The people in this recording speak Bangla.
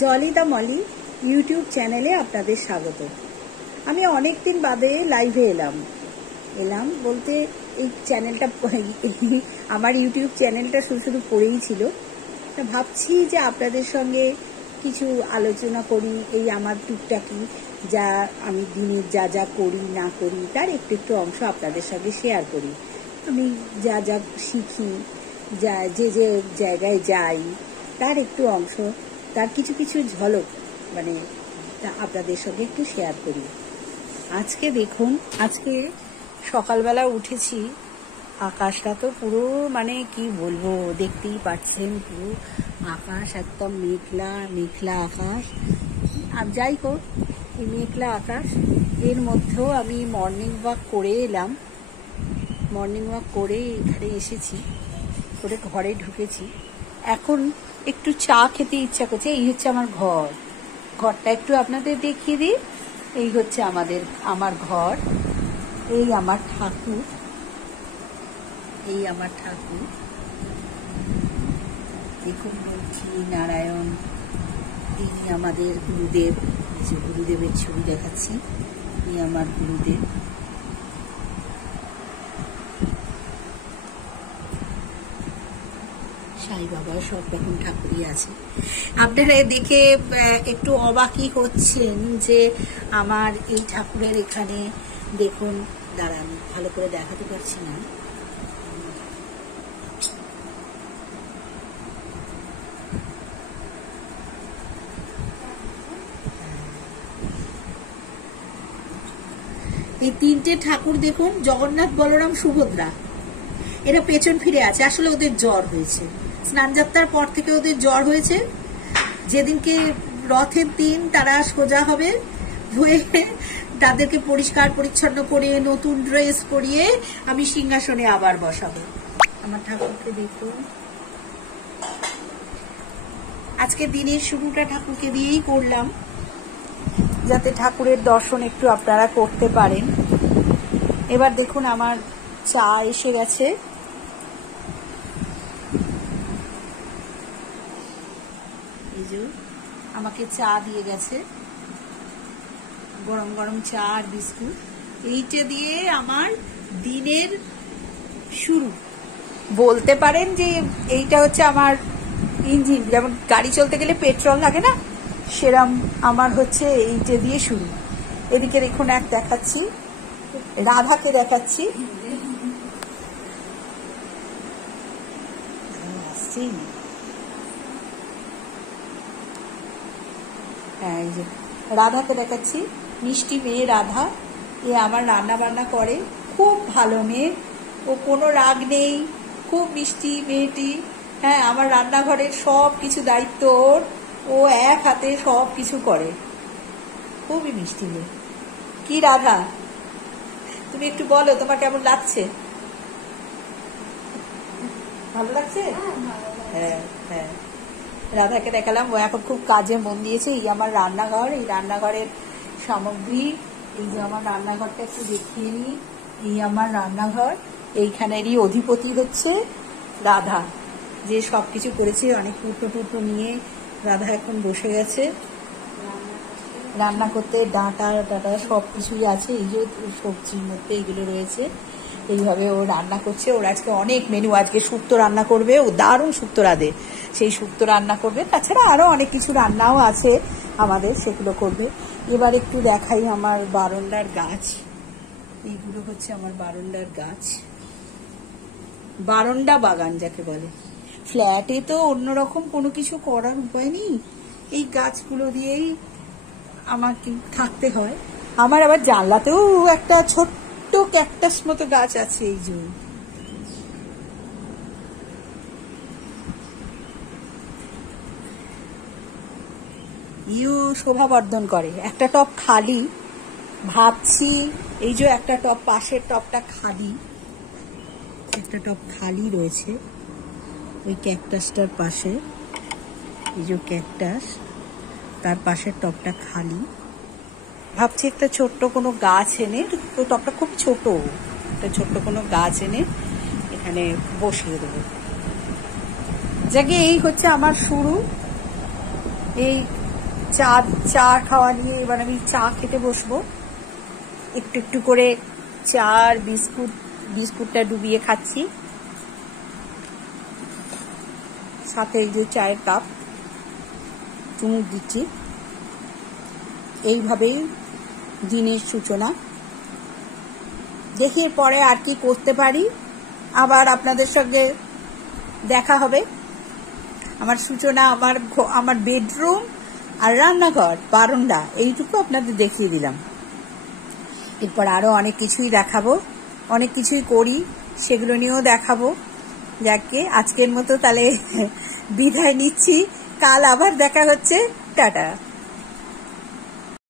জলি দ্য মলি ইউটিউব চ্যানেলে আপনাদের স্বাগত। আমি অনেক দিন বাদে লাইভে এলাম বলতে এই চ্যানেলটা আমার ইউটিউব চ্যানেলটা শুধু পড়েই ছিল। ভাবছি যে আপনাদের সঙ্গে কিছু আলোচনা করি, এই আমার টুকটাকি যা আমি দিনের যা যা করি না করি তার একটু অংশ আপনাদের সঙ্গে শেয়ার করি। আমি যা যা শিখি, যে জায়গায় যাই তার একটু অংশ, তার কিছু ঝলক আপনাদের সঙ্গে একটু শেয়ার করি। আজকে দেখুন, আজকে সকালবেলা উঠেছি, আকাশটা তো পুরো কি বলবো, দেখতেই পাচ্ছেন পুরো আকাশ একদম মেঘলা আকাশ। আর যাই হোক, এই মেঘলা আকাশ এর মধ্যেও আমি মর্নিং ওয়াক করে এলাম। মর্নিং ওয়াক করে এখানে এসেছি, করে ঘরে ঢুকেছি। এখন একটু চা খেতে ইচ্ছা করছে। এই হচ্ছে আমার ঘরটা একটু আপনাদের দেখিয়ে দিই। এই হচ্ছে আমার ঘর, এই আমার ঠাকুর, দেখুন লক্ষ্মী নারায়ণ, এই আমাদের গুরুদেব, যে গুরুদেবের ছবি দেখাচ্ছি, এই আমার গুরুদেব। সাই বাবা, সব রকম ঠাকুরই আছে। আপনারা দেখে একটু অবাকই হচ্ছেন যে আমার এই ঠাকুরের এখানে দেখুন, দাঁড়ান ভালো করে দেখাতে পারছি না। এই তিনটে ঠাকুর দেখুন, জগন্নাথ, বলরাম, সুভদ্রা, এরা পেছন ফিরে আছে। আসলে ওদের জ্বর হয়েছে, স্নান যাত্রার পর থেকে ওদের জ্বর হয়েছে। যেদিনকে রথের দিন তারা সোজা হবে, হয়ে তাদেরকে পরিষ্কার পরিচ্ছন্ন করে নতুন ড্রেস পরিয়ে আমি সিংহাসনে আবার বসাবো। আমার ঠাকুরকে দেখুন, আজকে দিনের শুরুটা ঠাকুরকে দিয়েই করলাম, যাতে ঠাকুরের দর্শন একটু আপনারা করতে পারেন। এবার দেখুন আমার চা এসে গেছে। এই যে আমাকে চা দিয়ে গেছে, গরম গরম চা আর বিস্কুট। এইটা দিয়ে আমার দিনের শুরু বলতে পারেন যে এইটা হচ্ছে আমার ইঞ্জিন। যেমন গাড়ি চলতে গেলে পেট্রোল লাগে না, সেরম আমার হচ্ছে এইটা দিয়ে শুরু। এদিকে দেখুন দেখাচ্ছি, রাধাকে দেখাচ্ছি। হ্যাঁ, এই যে রাধাকে দেখাচ্ছি, মিষ্টি মেয়ে রাধা। এ আমার রান্না বান্না করে, খুব ভালো মেয়ে, ও কোনো রাগ নেই, খুব মিষ্টি মেয়েটি। হ্যাঁ, আমার রান্নাঘরের সব কিছু দায়িত্ব ওর, ও এক হাতে সব কিছু করে, খুবই মিষ্টি মেয়ে। কি রাধা, তুমি একটু বলো তোমার কেমন লাগছে? ভালো লাগছে? হ্যাঁ হ্যাঁ, রাধাকে দেখালাম, ও এখন খুব কাজে মন দিয়েছে। এই আমার রান্নাঘর, এই রান্নাঘরের সামগ্রী, এই যে আমার রান্নাঘরটা একটু দেখিয়ে নিই। এই আমার রান্নাঘর, এইখানেরই অধিপতি হচ্ছে রাধা, যে সবকিছু করেছে। অনেক টুটো নিয়ে রাধা এখন বসে গেছে রান্না করতে। ডাঁটা সবকিছুই আছে, এই যে সবজির মধ্যে এইগুলো রয়েছে। এইভাবে ও রান্না করছে। ওর আজকে অনেক মেনু, আজকে শুক্তো রান্না করবে, ও দারুণ শুক্তো রাঁধে, সেই শুক্তো রান্না করবে। তাছাড়া আরো অনেক কিছু রান্নাও আছে আমাদের, সেগুলো করবে। এবার একটু দেখাই আমার বারান্দার গাছ। এইগুলো হচ্ছে আমার বারান্দার গাছ, বারান্দা বাগান যাকে বলে। ফ্ল্যাটে তো অন্যরকম কোনো কিছু করার উপায় নেই, এই গাছগুলো দিয়েই আমাকে থাকতে হয়। আমার আবার জানলাতেও একটা ছোট্ট ক্যাকটাস মতো গাছ আছে, এই যে শোভাবর্ধন করে। একটা টব খালি, ভাবছি এই যে একটা টব, পাশের টবটা খালি, একটা টব খালি রয়েছে ওই ক্যাকটাসটার পাশে। এই যে ক্যাকটাস, তার পাশের টবটা খালি। ভাবছি একটা ছোট্ট কোনো গাছ এনে, ওই টবটা খুব ছোট, একটা ছোট্ট কোনো গাছ এনে এখানে বসিয়ে দেবো। যাকে এই হচ্ছে আমার শুরু। এই চা খাওয়া নিয়ে এবার আমি চা খেতে বসবো। একটু একটু করে চা আর বিস্কুটটা ডুবিয়ে খাচ্ছি, সাথে এই যে চায়ের কাপ চুমুক দিচ্ছি। এইভাবেই দিনের সূচনা। দেখি পরে আর কি করতে পারি, আবার আপনাদের সঙ্গে দেখা হবে। আমার সূচনা আমার বেডরুম আর রান্নাঘর, বারান্দা, এইটুকু আপনাদের দেখিয়ে দিলাম। এরপর আরো অনেক কিছুই দেখাবো, অনেক কিছুই করি, সেগুলো নিয়েও দেখাবো। যাকে আজকের মতো তাহলে বিদায় নিচ্ছি, কাল আবার দেখা হচ্ছে, টাটা।